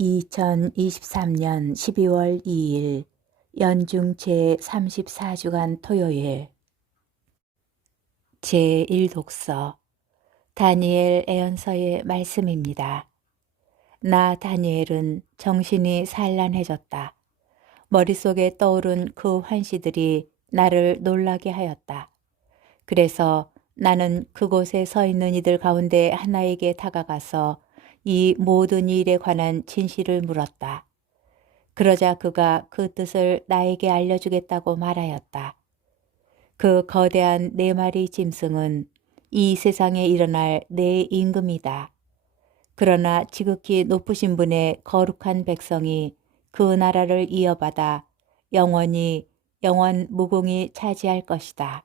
2023년 12월 2일 연중 제34주간 토요일 제1독서 다니엘 애언서의 말씀입니다. 나 다니엘은 정신이 산란해졌다. 머릿속에 떠오른 그 환시들이 나를 놀라게 하였다. 그래서 나는 그곳에 서 있는 이들 가운데 하나에게 다가가서 이 모든 일에 관한 진실을 물었다. 그러자 그가 그 뜻을 나에게 알려주겠다고 말하였다. 그 거대한 4마리 짐승은 이 세상에 일어날 내 임금이다. 그러나 지극히 높으신 분의 거룩한 백성이 그 나라를 이어받아 영원 무궁히 차지할 것이다.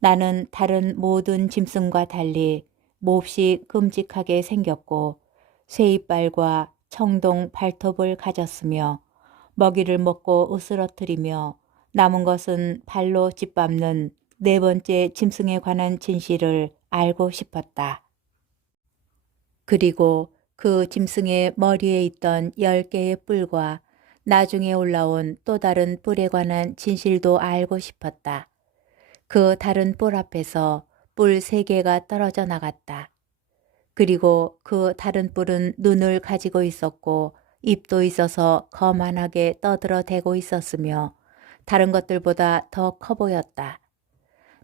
나는 다른 모든 짐승과 달리 몹시 끔찍하게 생겼고 쇠이빨과 청동 발톱을 가졌으며 먹이를 먹고 으스러뜨리며 남은 것은 발로 짓밟는 4번째 짐승에 관한 진실을 알고 싶었다. 그리고 그 짐승의 머리에 있던 10개의 뿔과 나중에 올라온 또 다른 뿔에 관한 진실도 알고 싶었다. 그 다른 뿔 앞에서 뿔 3개가 떨어져 나갔다. 그리고 그 다른 뿔은 눈을 가지고 있었고 입도 있어서 거만하게 떠들어대고 있었으며 다른 것들보다 더 커 보였다.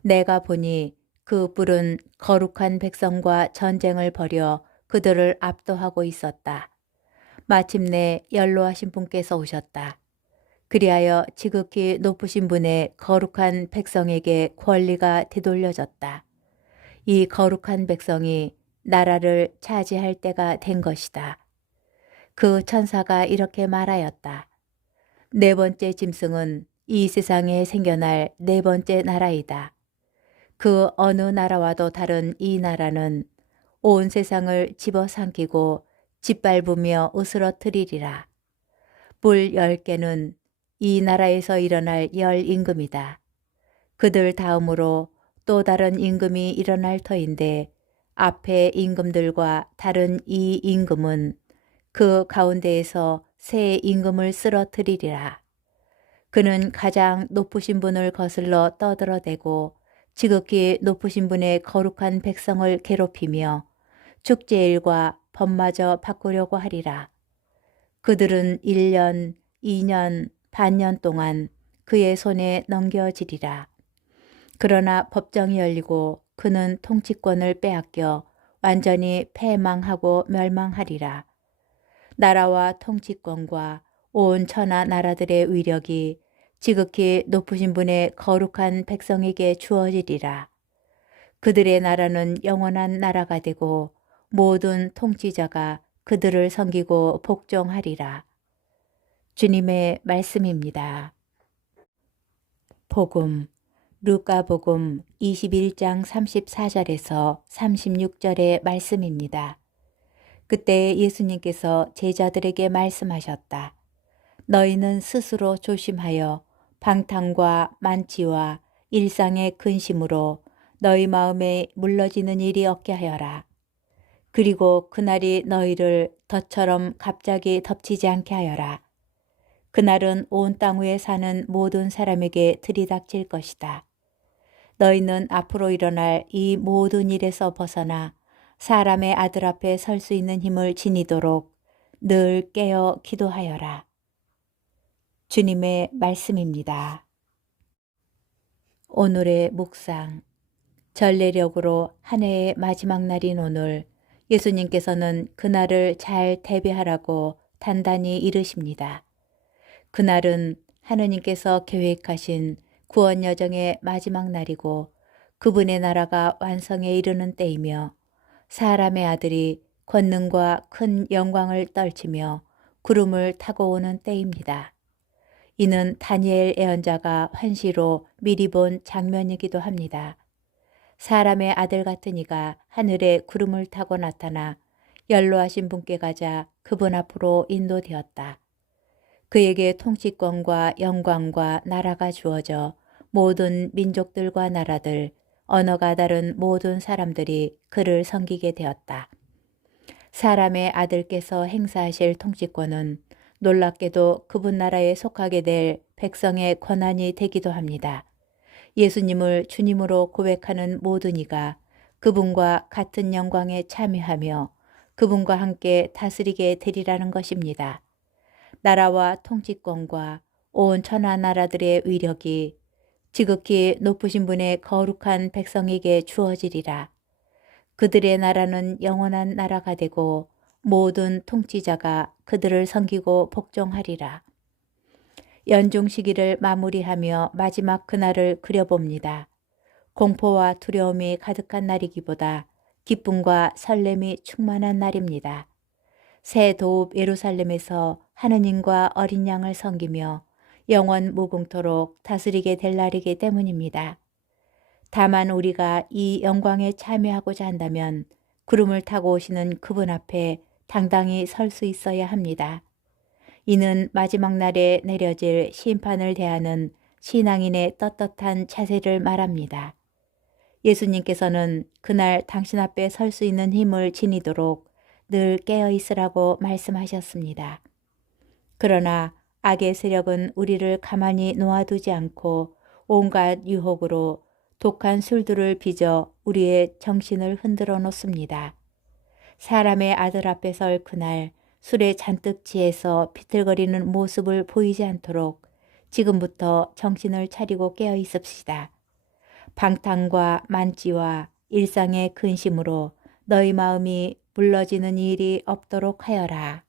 내가 보니 그 뿔은 거룩한 백성과 전쟁을 벌여 그들을 압도하고 있었다. 마침내 연로하신 분께서 오셨다. 그리하여 지극히 높으신 분의 거룩한 백성에게 권리가 되돌려졌다. 이 거룩한 백성이 나라를 차지할 때가 된 것이다. 그 천사가 이렇게 말하였다. 4번째 짐승은 이 세상에 생겨날 4번째 나라이다. 그 어느 나라와도 다른 이 나라는 온 세상을 집어삼키고 짓밟으며 으스러뜨리리라. 뿔 10개는 이 나라에서 일어날 10임금이다. 그들 다음으로 또 다른 임금이 일어날 터인데 앞에 임금들과 다른 이 임금은 그 가운데에서 새 임금을 쓰러뜨리리라. 그는 가장 높으신 분을 거슬러 떠들어대고 지극히 높으신 분의 거룩한 백성을 괴롭히며 축제일과 법마저 바꾸려고 하리라. 그들은 1년, 2년, 반년 동안 그의 손에 넘겨지리라. 그러나 법정이 열리고 그는 통치권을 빼앗겨 완전히 패망하고 멸망하리라. 나라와 통치권과 온 천하 나라들의 위력이 지극히 높으신 분의 거룩한 백성에게 주어지리라. 그들의 나라는 영원한 나라가 되고 모든 통치자가 그들을 섬기고 복종하리라. 주님의 말씀입니다. 복음 루카복음 21장 34절에서 36절의 말씀입니다. 그때 예수님께서 제자들에게 말씀하셨다. 너희는 스스로 조심하여 방탕과 만취와 일상의 근심으로 너희 마음에 물러지는 일이 없게 하여라. 그리고 그날이 너희를 덫처럼 갑자기 덮치지 않게 하여라. 그날은 온 땅 위에 사는 모든 사람에게 들이닥칠 것이다. 너희는 앞으로 일어날 이 모든 일에서 벗어나 사람의 아들 앞에 설 수 있는 힘을 지니도록 늘 깨어 기도하여라. 주님의 말씀입니다. 오늘의 묵상. 전례력으로 한 해의 마지막 날인 오늘 예수님께서는 그날을 잘 대비하라고 단단히 이르십니다. 그날은 하느님께서 계획하신 구원 여정의 마지막 날이고 그분의 나라가 완성에 이르는 때이며 사람의 아들이 권능과 큰 영광을 떨치며 구름을 타고 오는 때입니다. 이는 다니엘 예언자가 환시로 미리 본 장면이기도 합니다. 사람의 아들 같은 이가 하늘에 구름을 타고 나타나 연로하신 분께 가자 그분 앞으로 인도되었다. 그에게 통치권과 영광과 나라가 주어져 모든 민족들과 나라들, 언어가 다른 모든 사람들이 그를 섬기게 되었다. 사람의 아들께서 행사하실 통치권은 놀랍게도 그분 나라에 속하게 될 백성의 권한이 되기도 합니다. 예수님을 주님으로 고백하는 모든 이가 그분과 같은 영광에 참여하며 그분과 함께 다스리게 되리라는 것입니다. 나라와 통치권과 온 천하 나라들의 위력이 지극히 높으신 분의 거룩한 백성에게 주어지리라. 그들의 나라는 영원한 나라가 되고 모든 통치자가 그들을 섬기고 복종하리라. 연중 시기를 마무리하며 마지막 그날을 그려봅니다. 공포와 두려움이 가득한 날이기보다 기쁨과 설렘이 충만한 날입니다. 새 도읍 예루살렘에서 하느님과 어린 양을 섬기며 영원 무궁토록 다스리게 될 날이기 때문입니다. 다만 우리가 이 영광에 참여하고자 한다면 구름을 타고 오시는 그분 앞에 당당히 설 수 있어야 합니다. 이는 마지막 날에 내려질 심판을 대하는 신앙인의 떳떳한 자세를 말합니다. 예수님께서는 그날 당신 앞에 설 수 있는 힘을 지니도록 늘 깨어 있으라고 말씀하셨습니다. 그러나 악의 세력은 우리를 가만히 놓아두지 않고 온갖 유혹으로 독한 술들을 빚어 우리의 정신을 흔들어 놓습니다. 사람의 아들 앞에 설 그날 술에 잔뜩 취해서 비틀거리는 모습을 보이지 않도록 지금부터 정신을 차리고 깨어 있읍시다. 방탕과 만지와 일상의 근심으로 너희 마음이 물러지는 일이 없도록 하여라.